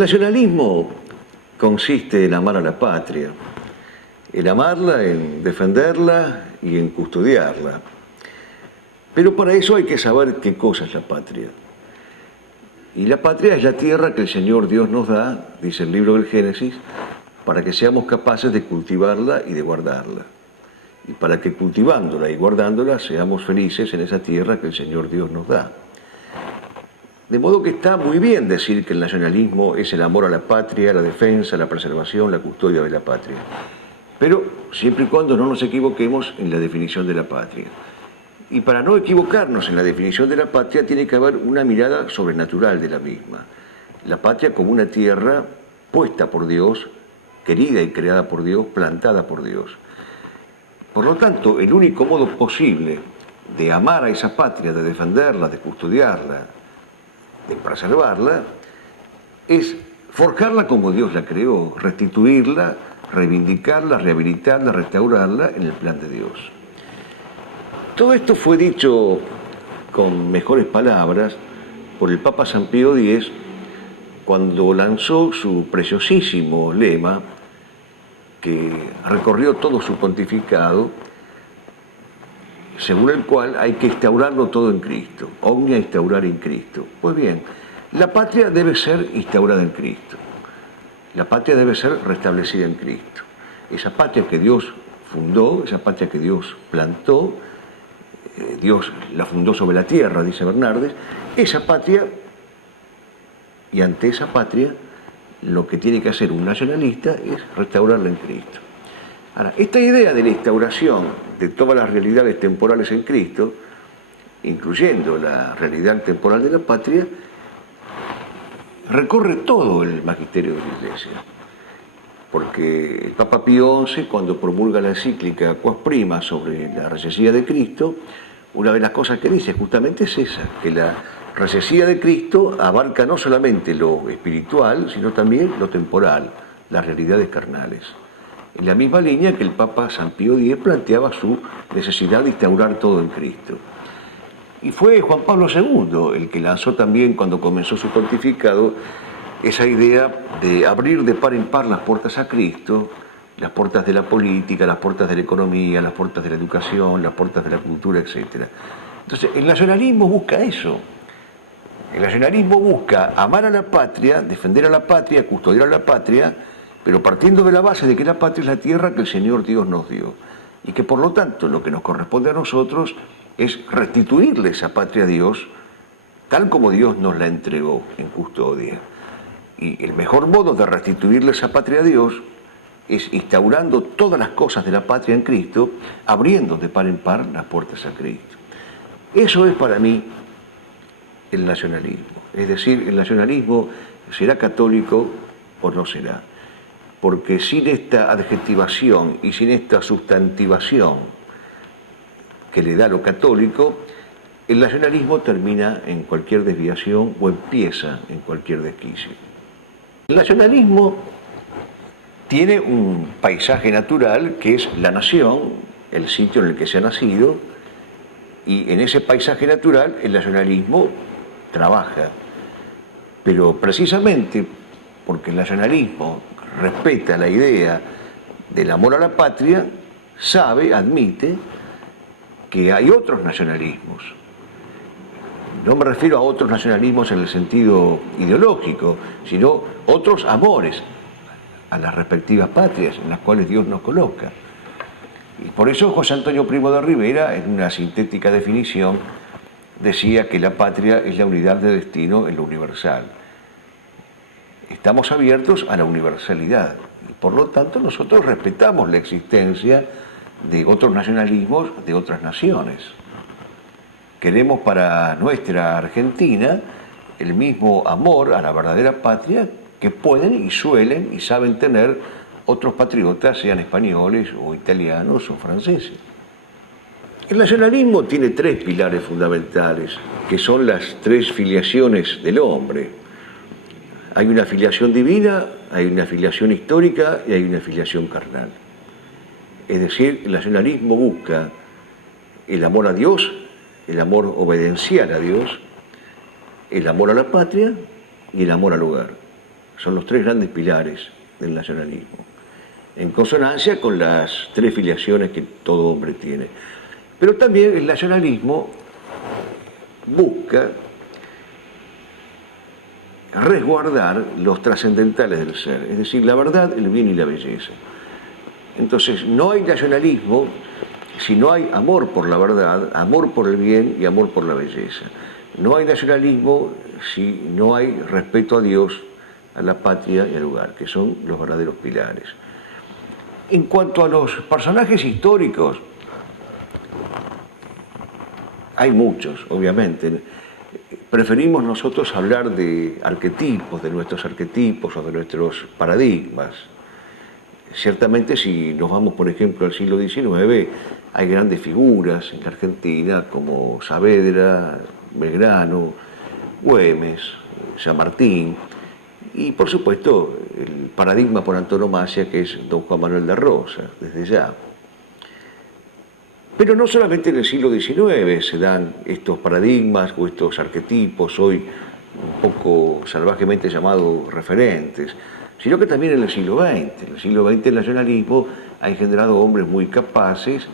nacionalismo consiste en amar a la patria, en amarla, en defenderla y en custodiarla. Pero para eso hay que saber qué cosa es la patria. Y la patria es la tierra que el Señor Dios nos da, dice el libro del Génesis, para que seamos capaces de cultivarla y de guardarla. Y para que cultivándola y guardándola seamos felices en esa tierra que el Señor Dios nos da. De modo que está muy bien decir que el nacionalismo es el amor a la patria, la defensa, la preservación, la custodia de la patria. Pero siempre y cuando no nos equivoquemos en la definición de la patria. Y para no equivocarnos en la definición de la patria tiene que haber una mirada sobrenatural de la misma. La patria como una tierra puesta por Dios, querida y creada por Dios, plantada por Dios. Por lo tanto, el único modo posible de amar a esa patria, de defenderla, de custodiarla, de preservarla, es forjarla como Dios la creó, restituirla, reivindicarla, rehabilitarla, restaurarla en el plan de Dios. Todo esto fue dicho con mejores palabras por el Papa San Pío X cuando lanzó su preciosísimo lema que recorrió todo su pontificado, según el cual hay que instaurarlo todo en Cristo, omnia instaurar en Cristo. Pues bien, la patria debe ser instaurada en Cristo, la patria debe ser restablecida en Cristo. Esa patria que Dios fundó, esa patria que Dios plantó, Dios la fundó sobre la tierra, dice Bernardes, esa patria, y ante esa patria, lo que tiene que hacer un nacionalista es restaurarla en Cristo. Ahora, esta idea de la instauración de todas las realidades temporales en Cristo, incluyendo la realidad temporal de la patria, recorre todo el magisterio de la Iglesia. Porque el Papa Pío XI, cuando promulga la encíclica Quas Prima sobre la recesía de Cristo, una de las cosas que dice justamente es esa, que la recesía de Cristo abarca no solamente lo espiritual, sino también lo temporal, las realidades carnales. En la misma línea que el Papa San Pío X planteaba su necesidad de instaurar todo en Cristo. Y fue Juan Pablo II el que lanzó también, cuando comenzó su pontificado, esa idea de abrir de par en par las puertas a Cristo, las puertas de la política, las puertas de la economía, las puertas de la educación, las puertas de la cultura, etc. Entonces, el nacionalismo busca eso. El nacionalismo busca amar a la patria, defender a la patria, custodiar a la patria, pero partiendo de la base de que la patria es la tierra que el Señor Dios nos dio. Y que por lo tanto lo que nos corresponde a nosotros es restituirle esa patria a Dios, tal como Dios nos la entregó en custodia. Y el mejor modo de restituirle esa patria a Dios es instaurando todas las cosas de la patria en Cristo, abriendo de par en par las puertas a Cristo. Eso es para mí el nacionalismo. Es decir, el nacionalismo será católico o no será. Porque sin esta adjetivación y sin esta sustantivación que le da lo católico, el nacionalismo termina en cualquier desviación o empieza en cualquier desquicio. El nacionalismo tiene un paisaje natural que es la nación, el sitio en el que se ha nacido, y en ese paisaje natural el nacionalismo trabaja. Pero precisamente porque el nacionalismo respeta la idea del amor a la patria, sabe, admite que hay otros nacionalismos. No me refiero a otros nacionalismos en el sentido ideológico, sino otros amores a las respectivas patrias en las cuales Dios nos coloca. Y por eso José Antonio Primo de Rivera, en una sintética definición, decía que la patria es la unidad de destino en lo universal. Estamos abiertos a la universalidad. Y por lo tanto, nosotros respetamos la existencia de otros nacionalismos de otras naciones. Queremos para nuestra Argentina el mismo amor a la verdadera patria que pueden y suelen y saben tener otros patriotas, sean españoles o italianos o franceses. El nacionalismo tiene tres pilares fundamentales, que son las tres filiaciones del hombre. Hay una filiación divina, hay una filiación histórica y hay una filiación carnal. Es decir, el nacionalismo busca el amor a Dios, el amor obediencial a Dios, el amor a la patria y el amor al hogar. son los tres grandes pilares del nacionalismo, en consonancia con las tres filiaciones que todo hombre tiene. Pero también el nacionalismo busca resguardar los trascendentales del ser, es decir, la verdad, el bien y la belleza. Entonces, no hay nacionalismo si no hay amor por la verdad, amor por el bien y amor por la belleza. No hay nacionalismo si no hay respeto a Dios, a la patria y al lugar, que son los verdaderos pilares. En cuanto a los personajes históricos, hay muchos, obviamente. Preferimos nosotros hablar de arquetipos, de nuestros arquetipos o de nuestros paradigmas. Ciertamente, si nos vamos, por ejemplo, al siglo XIX, hay grandes figuras en la Argentina como Saavedra, Belgrano, Güemes, San Martín, y por supuesto el paradigma por antonomasia que es don Juan Manuel de Rosas, desde ya. Pero no solamente en el siglo XIX se dan estos paradigmas o estos arquetipos, hoy un poco salvajemente llamados referentes, sino que también en el siglo XX. En el siglo XX el nacionalismo ha engendrado hombres muy capaces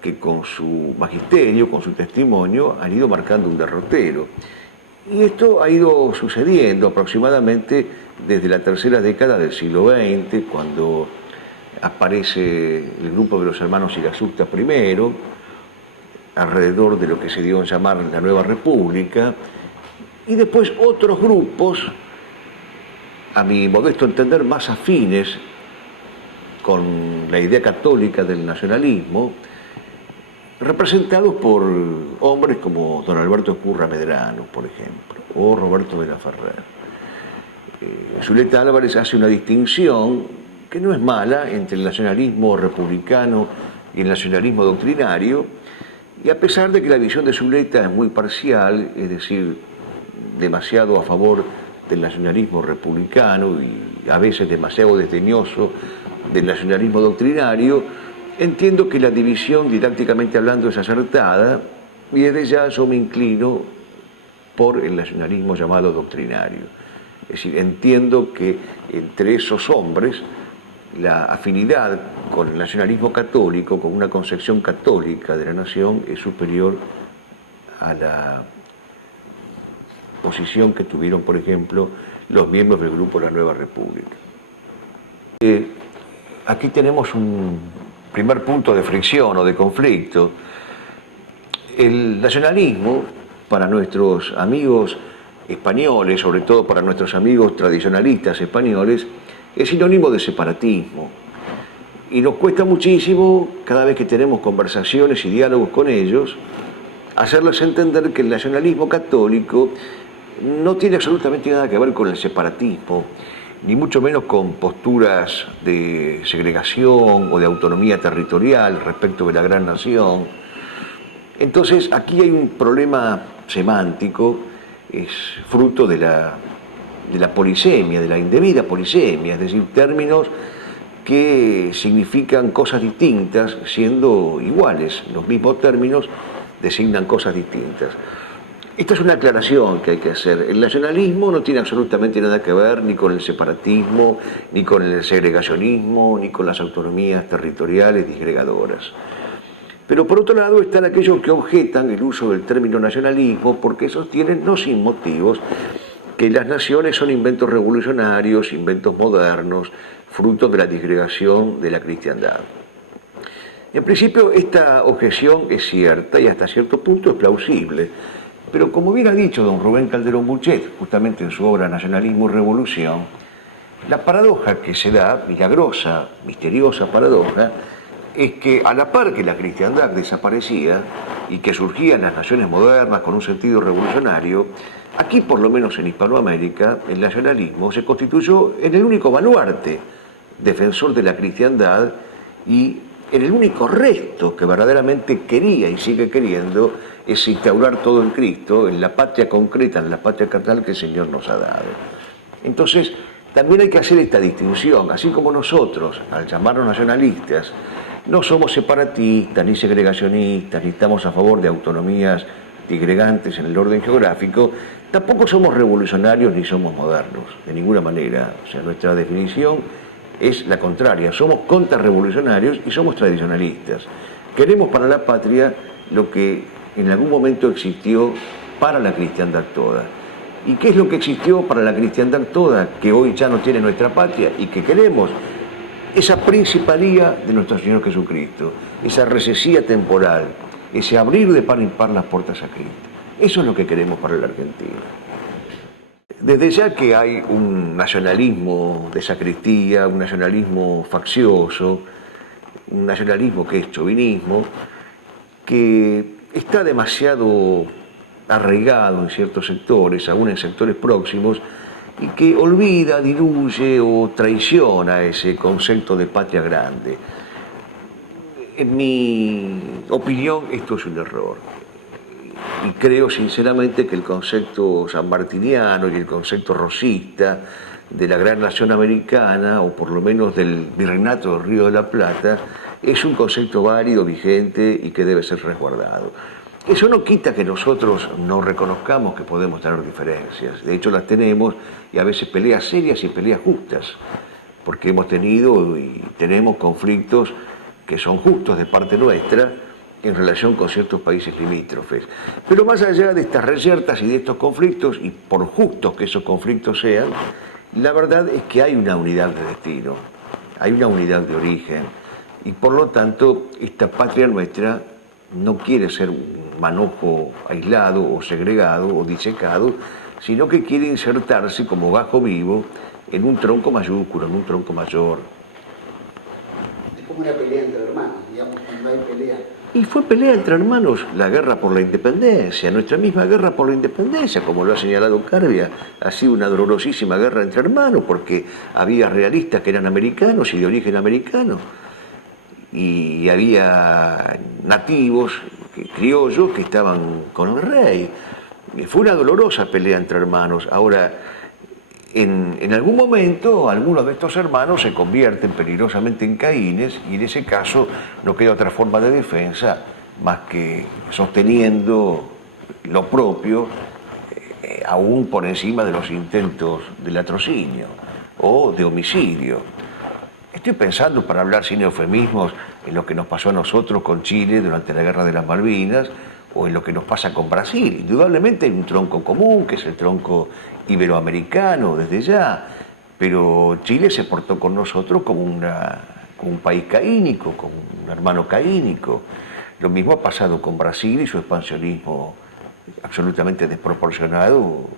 que con su magisterio, con su testimonio, han ido marcando un derrotero. Y esto ha ido sucediendo aproximadamente desde la tercera década del siglo XX, cuando aparece el grupo de los hermanos Irazusta primero, alrededor de lo que se dio a llamar la Nueva República, y después otros grupos, a mi modesto entender, más afines con la idea católica del nacionalismo, representados por hombres como don Alberto Ezcurra Medrano, por ejemplo, o Roberto de la Ferrer. Zuleta Álvarez hace una distinción que no es mala entre el nacionalismo republicano y el nacionalismo doctrinario, y a pesar de que la visión de Zuleta es muy parcial, es decir, demasiado a favor del nacionalismo republicano y a veces demasiado desdeñoso del nacionalismo doctrinario, entiendo que la división, didácticamente hablando, es acertada, y desde ya yo me inclino por el nacionalismo llamado doctrinario. Es decir, entiendo que entre esos hombres la afinidad con el nacionalismo católico, con una concepción católica de la nación, es superior a la posición que tuvieron, por ejemplo, los miembros del Grupo de la Nueva República. Aquí tenemos un primer punto de fricción o de conflicto. El nacionalismo, para nuestros amigos españoles, sobre todo para nuestros amigos tradicionalistas españoles, es sinónimo de separatismo. Y nos cuesta muchísimo, cada vez que tenemos conversaciones y diálogos con ellos, hacerles entender que el nacionalismo católico no tiene absolutamente nada que ver con el separatismo, ni mucho menos con posturas de segregación o de autonomía territorial respecto de la gran nación. Entonces, aquí hay un problema semántico, es fruto de la polisemia, de la indebida polisemia, es decir, términos que significan cosas distintas siendo iguales. Los mismos términos designan cosas distintas. Esta es una aclaración que hay que hacer. El nacionalismo no tiene absolutamente nada que ver ni con el separatismo, ni con el segregacionismo, ni con las autonomías territoriales disgregadoras. Pero por otro lado están aquellos que objetan el uso del término nacionalismo porque sostienen, no sin motivos, que las naciones son inventos revolucionarios, inventos modernos, fruto de la disgregación de la cristiandad. En principio esta objeción es cierta y hasta cierto punto es plausible, pero como bien ha dicho don Rubén Calderón Buchet, justamente en su obra Nacionalismo y Revolución, la paradoja que se da, milagrosa, misteriosa paradoja, es que a la par que la cristiandad desaparecía y que surgían las naciones modernas con un sentido revolucionario, aquí, por lo menos en Hispanoamérica, el nacionalismo se constituyó en el único baluarte defensor de la cristiandad y en el único resto que verdaderamente quería y sigue queriendo es instaurar todo en Cristo, en la patria concreta, en la patria carnal que el Señor nos ha dado. Entonces, también hay que hacer esta distinción, así como nosotros, al llamarnos nacionalistas, no somos separatistas, ni segregacionistas, ni estamos a favor de autonomías digregantes en el orden geográfico, tampoco somos revolucionarios ni somos modernos, de ninguna manera. O sea, nuestra definición es la contraria, somos contrarrevolucionarios y somos tradicionalistas. Queremos para la patria lo que en algún momento existió para la cristiandad toda. ¿Y qué es lo que existió para la cristiandad toda, que hoy ya no tiene nuestra patria y que queremos? Esa principalía de nuestro Señor Jesucristo, esa recesía temporal, ese abrir de par en par las puertas a Cristo. Eso es lo que queremos para la Argentina. Desde ya que hay un nacionalismo de sacristía, un nacionalismo faccioso, un nacionalismo que es chauvinismo, que está demasiado arraigado en ciertos sectores, aún en sectores próximos, y que olvida, diluye o traiciona ese concepto de patria grande. En mi opinión, esto es un error. Y creo sinceramente que el concepto sanmartiniano y el concepto rosista de la gran nación americana, o por lo menos del virreinato del Río de la Plata, es un concepto válido, vigente y que debe ser resguardado. Eso no quita que nosotros no reconozcamos que podemos tener diferencias. De hecho las tenemos, y a veces peleas serias y peleas justas, porque hemos tenido y tenemos conflictos que son justos de parte nuestra en relación con ciertos países limítrofes. Pero más allá de estas reyertas y de estos conflictos, y por justos que esos conflictos sean, la verdad es que hay una unidad de destino, hay una unidad de origen, y por lo tanto esta patria nuestra no quiere ser un manojo aislado o segregado o disecado, sino que quiere insertarse como gajo vivo en un tronco mayúsculo, en un tronco mayor. Es como una pelea entre hermanos, digamos, cuando hay pelea. Y fue pelea entre hermanos la guerra por la independencia, nuestra misma guerra por la independencia, como lo ha señalado Carbia, ha sido una dolorosísima guerra entre hermanos, porque había realistas que eran americanos y de origen americano, y había nativos, criollos, que estaban con el rey. Fue una dolorosa pelea entre hermanos. Ahora, en algún momento, algunos de estos hermanos se convierten peligrosamente en caínes, y en ese caso no queda otra forma de defensa más que sosteniendo lo propio, aún por encima de los intentos de latrocinio o de homicidio. Estoy pensando, para hablar sin eufemismos, en lo que nos pasó a nosotros con Chile durante la Guerra de las Malvinas, o en lo que nos pasa con Brasil. Indudablemente hay un tronco común, que es el tronco iberoamericano desde ya, pero Chile se portó con nosotros como un país caínico, como un hermano caínico. Lo mismo ha pasado con Brasil y su expansionismo absolutamente desproporcionado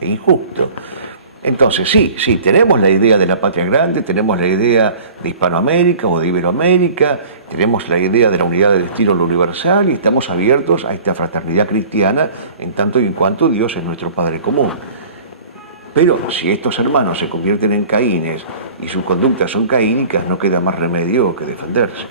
e injusto. Entonces, sí, tenemos la idea de la patria grande, tenemos la idea de Hispanoamérica o de Iberoamérica, tenemos la idea de la unidad de destino en lo universal, y estamos abiertos a esta fraternidad cristiana en tanto y en cuanto Dios es nuestro Padre común. Pero si estos hermanos se convierten en caínes y sus conductas son caínicas, no queda más remedio que defenderse.